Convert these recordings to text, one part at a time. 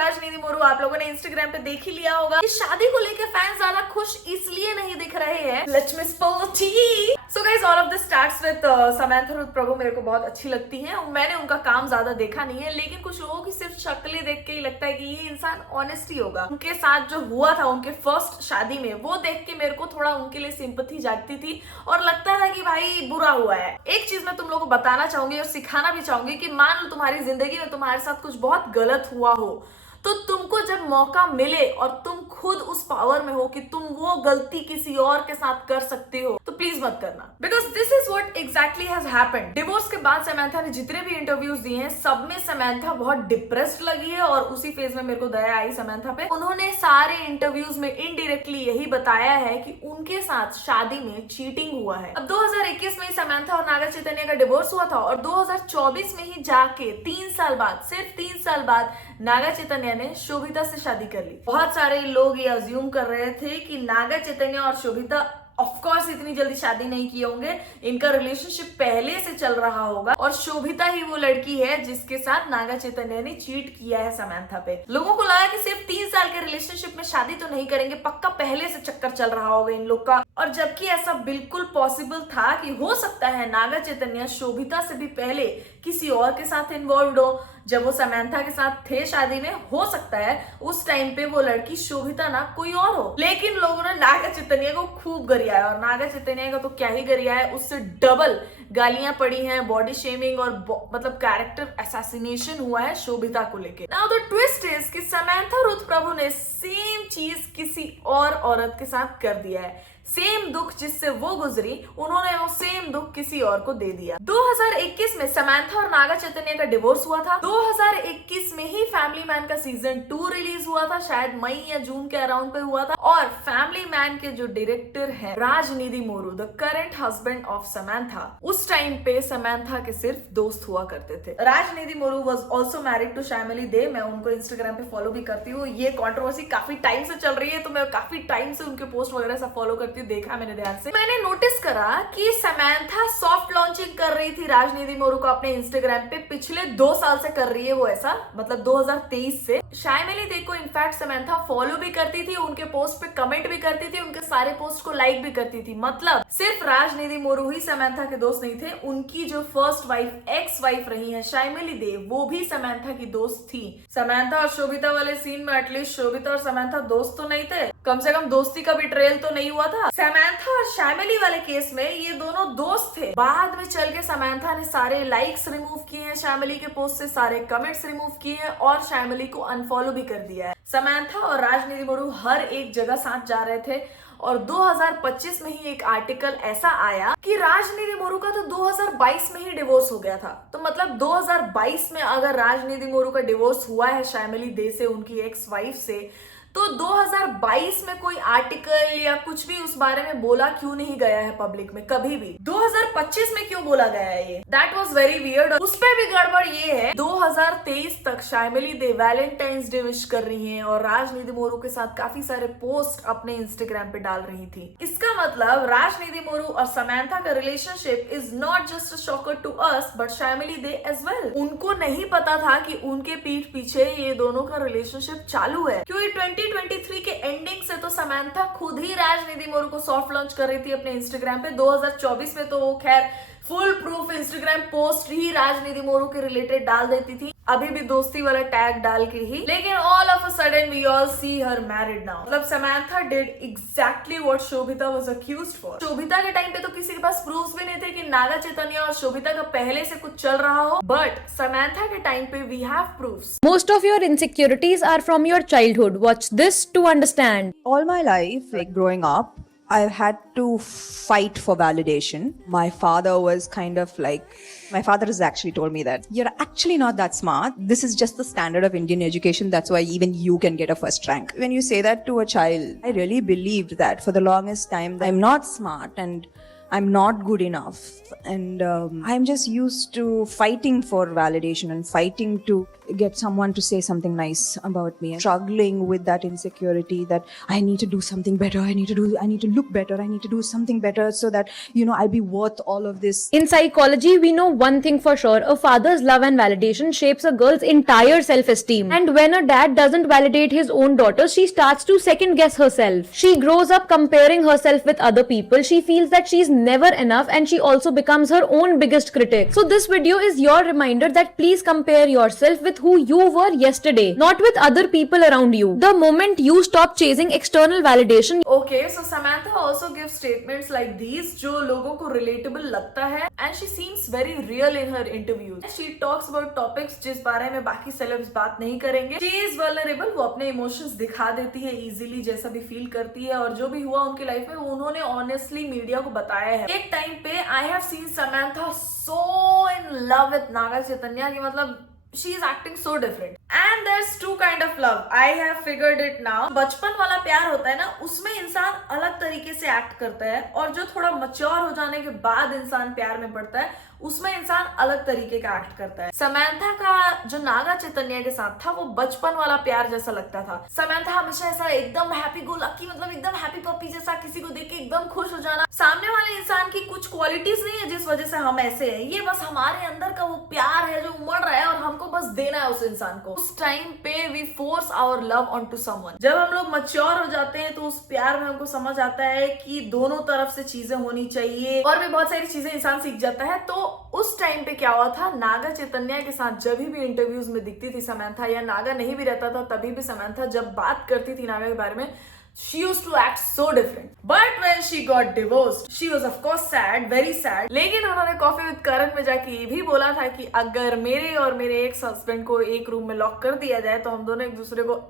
राजनीति मोरू। आप लोगों ने इंस्टाग्राम पे देख ही लिया होगा कि शादी को लेकर फैंस ज्यादा खुश इसलिए नहीं दिख रहे हैं। Let's me spill the tea. So guys, all of this starts with Samantha Ruth Prabhu. मेरे को बहुत अच्छी लगती हैं। मैंने उनका काम ज्यादा देखा नहीं है, लेकिन कुछ लोगों की सिर्फ शक्लें देख के ही लगता है कि ये इंसान ऑनेस्ट ही होगा। उनके साथ जो हुआ था उनके फर्स्ट शादी में, वो देख के मेरे को थोड़ा उनके लिए सिंपैथी जागती थी और लगता था कि भाई बुरा हुआ है। एक चीज मैं तुम लोगों को बताना चाहूंगी और सिखाना भी चाहूंगी कि मान लो तुम्हारी जिंदगी में तुम्हारे साथ कुछ बहुत गलत हुआ हो, तो तुमको जब मौका मिले और तुम खुद उस पावर में हो कि तुम वो गलती किसी और के साथ कर सकते हो, तो प्लीज मत करना, because this is what exactly has happened. Divorce के बाद समंथा ने जितने भी इंटरव्यूज दिए हैं, सब में समंथा बहुत डिप्रेस्ड लगी है और उसी फेज में मेरे को दया आई समंथा पे। उन्होंने सारे इंटरव्यूज में इनडायरेक्टली यही बताया है कि उनके साथ शादी में चीटिंग हुआ है। अब 2021 में समंथा और नागा चैतन्य का डिवोर्स हुआ था और 2024 में ही जाके 3 साल बाद, सिर्फ 3 साल बाद नागा चैतन्य ने शोभिता से शादी कर ली। बहुत सारे लोग ये अज्यूम कर रहे थे कि नागा चैतन्य और शोभिता ऑफ कोर्स इतनी जल्दी शादी नहीं किए होंगे, इनका रिलेशनशिप पहले से चल रहा होगा और शोभिता ही वो लड़की है जिसके साथ नागा चैतन्य ने चीट किया है समंथा पे। लोगों को लगा कि सिर्फ 3 साल के रिलेशनशिप में शादी तो नहीं करेंगे, पक्का पहले से चक्कर चल रहा होगा इन लोग का। और जबकि ऐसा बिल्कुल पॉसिबल था कि हो सकता है नागा चैतन्य शोभिता से भी पहले किसी और के साथ इन्वॉल्व हो। जब वो समंथा के साथ थे शादी में, हो सकता है उस टाइम पे वो लड़की शोभिता ना कोई और हो। लेकिन लोगों ने नागा चैतन्य को खूब गरियाया और नागा चैतन्य का तो क्या ही गरियाया, उससे डबल गालियां पड़ी हैं, बॉडी शेमिंग और मतलब कैरेक्टर असैसिनेशन हुआ है शोभिता को लेके। नाउ द ट्विस्ट इज कि समंथा रुथ प्रभु ने सेम चीज किसी और औरत के साथ कर दिया है। सेम दुख जिससे वो गुजरी, उन्होंने वो सेम दुख किसी और को दे दिया। 2021 में समंथा और नागा चैतन्य का डिवोर्स हुआ था। 2021 में ही फैमिली मैन का सीजन 2 रिलीज हुआ था, शायद मई या जून के अराउंड पे हुआ था। और फैमिली मैन के जो डायरेक्टर है राजनीति Moru, the current husband of Samantha, उस टाइम पे समंथा के सिर्फ दोस्त हुआ करते थे। राजनीति Moru was also married to शैमिली दे। मैं उनको इंस्टाग्राम पे फॉलो भी करती हूँ। ये कंट्रोवर्सी काफी टाइम से चल रही है, तो मैं काफी टाइम से उनके पोस्ट वगैरह सब फॉलो करती हूँ, देखा मैंने ध्यान से। मैंने नोटिस करा कि समंथा सॉफ्ट लॉन्चिंग कर रही थी राजनीति मोरू को अपने इंस्टाग्राम पे, पिछले 2 साल से कर रही है वो ऐसा, मतलब 2023 से। शैमिली दे को इनफैक्ट समंथा फॉलो भी करती थी, उनके पोस्ट पे कमेंट भी करती थी, उनके सारे पोस्ट को लाइक भी करती थी। मतलब सिर्फ राजनीति मोरू ही समंथा के दोस्त नहीं थे, उनकी जो फर्स्ट वाइफ, एक्स वाइफ रही है शैमिली दे, वो भी समंथा की दोस्त थी। समंथा और शोभिता वाले सीन में एटलीस्ट शोभिता और समंथा दोस्त तो नहीं थे, कम से कम दोस्ती का भी ट्रेल तो नहीं हुआ था। समंथा और शैमिली वाले केस में ये दोनों दोस्त थे। बाद में चल के समंथा ने सारे लाइक्स रिमूव किए हैं शैमिली के पोस्ट से, सारे कमेंट्स रिमूव किए हैं और शैमिली को अनफॉलो भी कर दिया है। समंथा और राजनीति मोरू हर एक जगह साथ जा रहे थे और 2025 में ही एक आर्टिकल ऐसा आया कि राजनीति मोरू का तो 2022 में ही डिवोर्स हो गया था। तो मतलब 2022 में अगर राजनीति मोरू का डिवोर्स हुआ है शैमिली दे से, उनकी एक्स वाइफ से, तो 2022 में कोई आर्टिकल या कुछ भी उस बारे में बोला क्यों नहीं गया है पब्लिक में कभी भी? 2025 में क्यों बोला गया है ये? That was very weird. उस पे भी गड़बड़ ये है, 2023 तक शैमिली दे वैलेंटाइंस डे विश कर रही हैं और राजनीति मोरू के साथ काफी सारे पोस्ट अपने इंस्टाग्राम पे डाल रही थी। इसका मतलब राजनीति मोरू और समंथा का relationship is not just a shocker to us but Shyamali De as well. उनको नहीं पता था कि उनके पीठ पीछे ये दोनों का रिलेशनशिप चालू है, क्योंकि 2023 के एंडिंग से तो समंथा खुद ही राजनीति मोरू को सॉफ्ट लॉन्च कर रही थी अपने इंस्टाग्राम पे। 2024 में तो वो खैर फुल प्रूफ इंस्टाग्राम पोस्ट ही राजनीति मोरू के रिलेटेड डाल देती थी, अभी भी दोस्ती वाला टैग डाल के ही। लेकिन all of a sudden we all see her married now. मतलब Samantha did exactly what Sobhita was accused for. Sobhita के टाइम पे तो किसी के पास प्रूफ्स भी नहीं थे कि नागा चैतन्य और शोभिता का पहले से कुछ चल रहा हो, बट समंथा के टाइम पे we have proofs. Most of your insecurities are from your childhood. Watch this to understand. All my life, like growing up, I've had to fight for validation. My father was kind of like, my father has actually told me that you're actually not that smart. This is just the standard of Indian education. That's why even you can get a first rank. When you say that to a child, I really believed that for the longest time, I'm not smart and I'm not good enough. And I'm just used to fighting for validation and fighting to get someone to say something nice about me. Struggling with that insecurity that I need to do something better. I need to look better. I need to do something better so that, I'll be worth all of this. In psychology, we know one thing for sure. A father's love and validation shapes a girl's entire self-esteem. And when a dad doesn't validate his own daughter, she starts to second guess herself. She grows up comparing herself with other people. She feels that she's never enough, and she also becomes her own biggest critic. So this video is your reminder that please compare yourself with who you were yesterday, not with other people around you. The moment you stop chasing external validation. Okay, so Samantha also gives statements like these जो लोगों को relatable लगता है, and she seems very real in her interviews. She talks about topics जिस बारे में बाकी celebs बात नहीं करेंगे. She is vulnerable, वो अपने emotions दिखा देती है easily, जैसा भी feel करती है, और जो भी हुआ उनकी लाइफ में उन्होंने honestly मीडिया को बताया है. एक टाइम पे I have seen Samantha so in love with Naga Chaitanya कि मतलब she is acting so different. And there's two kind of love. I have figured it now. बचपन वाला प्यार होता है ना, उसमें इंसान अलग तरीके से एक्ट करता है, और जो थोड़ा मैच्योर हो जाने के बाद इंसान प्यार में पड़ता है, उसमें इंसान अलग तरीके का एक्ट करता है. समंथा का जो नागा चैतन्य के साथ था वो बचपन वाला प्यार जैसा लगता था. समंथा हमेशा ऐसा एकदम हैप्पी गो लकी, मतलब एकदम हैप्पी पपी जैसा, किसी को देख के एकदम खुश हो जाना. सामने वाले इंसान की कुछ क्वालिटीज नहीं है जिस वजह से हम ऐसे हैं, ये बस हमारे अंदर का वो प्यार है जो उमड़ रहा है और हमको बस देना है उस इंसान को. उस टाइम पे we force our love on to someone. जब हम लोग मैच्योर हो जाते हैं तो उस प्यार में हमको समझ आता है कि दोनों तरफ से चीजें होनी चाहिए, और भी बहुत सारी चीजें इंसान सीख जाता है. तो उस टाइम पे क्या हुआ था, नागा चैतन्य के साथ जब भी इंटरव्यूज में दिखती थी समंथा, या नागा नहीं भी रहता था तभी भी समंथा जब बात करती थी नागा के बारे में, she used to act so different. But when she got divorced, she was of course sad, very sad. लेकिन उन्होंने कॉफी विद करण में जाके ये भी बोला था कि अगर मेरे और मेरे एक्स हस्बैंड को एक रूम में लॉक कर दिया जाए तो हम दोनों एक दूसरे को,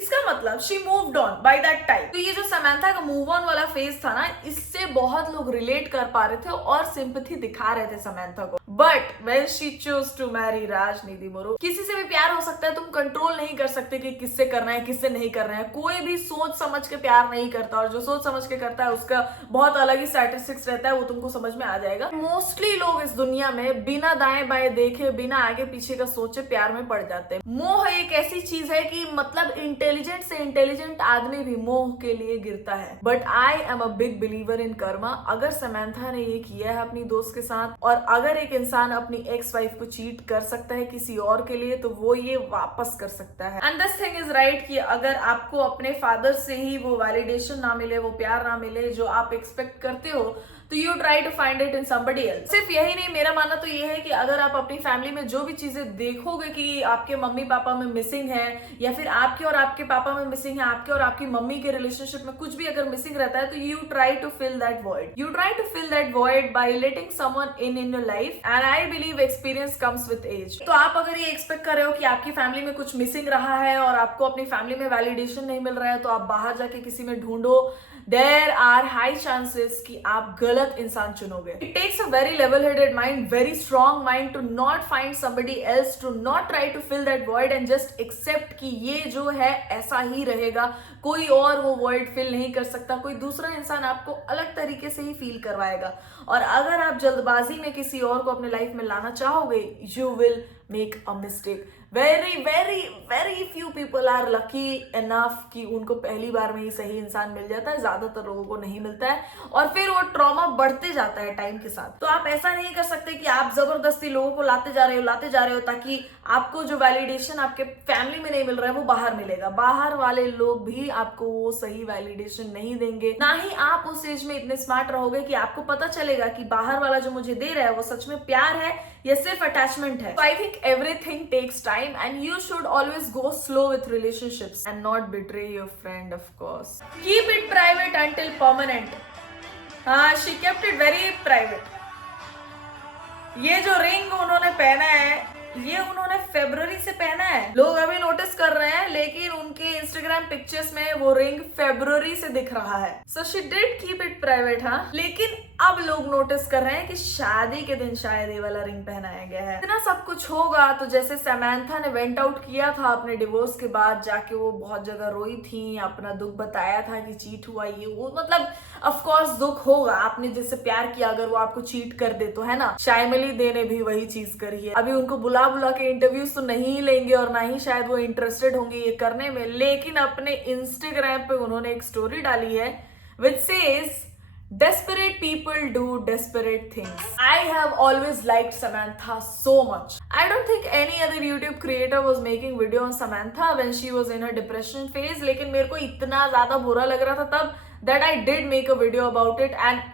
इसका मतलब she moved on by that time. तो ये जो समंथा का मूव ऑन वाला फेज था ना, इससे बहुत लोग रिलेट कर पा रहे थे और सिंपैथी दिखा रहे थे समंथा को. But when she choose to marry राजनीति मुरु, किसी से भी प्यार हो सकता है, तुम कंट्रोल नहीं कर सकते कि किससे करना है किससे नहीं करना है. कोई भी सोच समझ के प्यार नहीं करता, और जो सोच समझ के करता है उसका बहुत अलग ही स्टैटिस्टिक्स रहता है, वो तुमको समझ में आ जाएगा. मोस्टली लोग इस दुनिया में बिना दाएं बाएं देखे, बिना आगे पीछे का सोचे प्यार में पड़ जाते हैं. मोह एक ऐसी चीज है कि मतलब इंटेलिजेंट से इंटेलिजेंट आदमी भी मोह के लिए गिरता है. But I am a big believer in Karma. अगर समंथा ने ये किया है अपनी दोस्त के साथ, और अगर एक इंसान अपनी एक्स वाइफ को चीट कर सकता है किसी और के लिए, तो वो ये वापस कर सकता है. And this thing is right कि अगर आपको अपने फादर से ही वो वैलिडेशन ना मिले, वो प्यार ना मिले जो आप एक्सपेक्ट करते हो, तो you try to find it in somebody else. सिर्फ यही नहीं, मेरा मानना तो ये है कि अगर आप अपनी फैमिली में जो भी चीजें देखोगे कि आपके मम्मी पापा में मिसिंग है, या फिर आपके और आपके पापा में मिसिंग है, आपके और आपकी मम्मी के रिलेशनशिप में कुछ भी अगर मिसिंग रहता है, तो you try to fill that void. You try to fill that void by letting someone in your life. And I believe experience comes with age. तो आप अगर ये एक्सपेक्ट कर रहे हो कि आपकी फैमिली में कुछ मिसिंग रहा है और आपको अपनी फैमिली में वैलिडेशन नहीं मिल रहा है, तो आप बाहर जाके किसी में ढूंढो. There are high chances कि आप गलत इंसान चुनोगे. It takes a very level-headed mind, very strong mind to not find somebody else, to not try to fill that void and just accept कि ये जो है ऐसा ही रहेगा, कोई और वो void fill नहीं कर सकता, कोई दूसरा इंसान आपको अलग तरीके से ही फील करवाएगा. और अगर आप जल्दबाजी में किसी और को अपने लाइफ में लाना चाहोगे, you will make a mistake. Very very very few people are lucky enough कि उनको पहली बार में ही सही इंसान मिल जाता है. ज्यादातर लोगों को नहीं मिलता है, और फिर वो ट्रॉमा बढ़ते जाता है टाइम के साथ. तो आप ऐसा नहीं कर सकते कि आप जबरदस्ती लोगों को लाते जा रहे हो ताकि आपको जो वैलिडेशन आपके फैमिली में नहीं मिल रहा है वो बाहर मिलेगा. बाहर वाले लोग भी आपको वो सही वैलिडेशन नहीं देंगे. ना ही आप उस एज में इतने स्मार्ट रहोगे कि आपको पता चलेगा कि बाहर वाला जो मुझे दे रहा है वो सच में प्यार है या सिर्फ अटैचमेंट है. So I think everything takes time and you should always go slow with relationships and not betray your friend, of course. Keep it private until permanent. हाँ, she kept it very private. ये जो ring उन्होंने पहना है, ये उन्होंने फरवरी से पहना है. लोग अभी नोटिस कर रहे हैं, लेकिन उनके इंस्टाग्राम पिक्चर्स में वो रिंग फरवरी से दिख रहा है. So she did keep it private, हाँ. लेकिन अब लोग नोटिस कर रहे हैं कि शादी के दिन शायद ये वाला रिंग पहनाया गया है। इतना सब कुछ होगा तो जैसे समंथा ने वेंट आउट किया था अपने डिवोर्स के बाद, जाके वो बहुत जगह रोई थी, अपना दुख बताया था कि चीट हुआ ये वो, मतलब ऑफ कोर्स दुख होगा, आपने जिससे प्यार किया अगर वो आपको चीट कर दे तो, है ना। शायमिली दे ने भी वही चीज करी है। अभी उनको बुला बुला के इंटरव्यूज तो नहीं लेंगे और ना ही शायद वो इंटरेस्टेड होंगे ये करने में, लेकिन अपने इंस्टाग्राम पे उन्होंने एक स्टोरी डाली है which says desperate people do desperate things. I have always liked Samantha so much. I don't think any other YouTube creator was making video on Samantha when she was in her depression phase, लेकिन मेरे को इतना ज्यादा बुरा लग रहा था तब that I did make a video about it and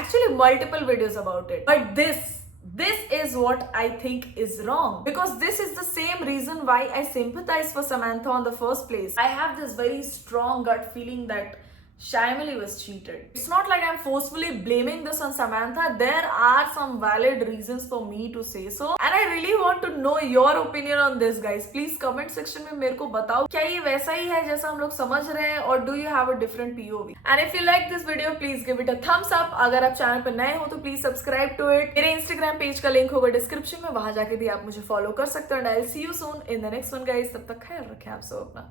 actually multiple videos about it. But this is what I think is wrong, because this is the same reason why I sympathize for Samantha in the first place. I have this very strong gut feeling that Shaimali was cheated. It's not like I'm forcefully blaming this on Samantha. There are some valid reasons for me to say so. And I really want to know your opinion on this, guys. Please comment section में मेरे को बताओ क्या ये वैसा ही है जैसा हम लोग समझ रहे हैं, और do you have a different POV? And if you like this video, please give it a thumbs up. अगर आप चैनल पर नए हो तो please subscribe to it. मेरे Instagram पेज का लिंक होगा डिस्क्रिप्शन में, वहां जाके भी आप मुझे फॉलो कर सकते हो. And I'll see you soon in the next one, guys. तब तक ख्याल रखें आप सब अपना.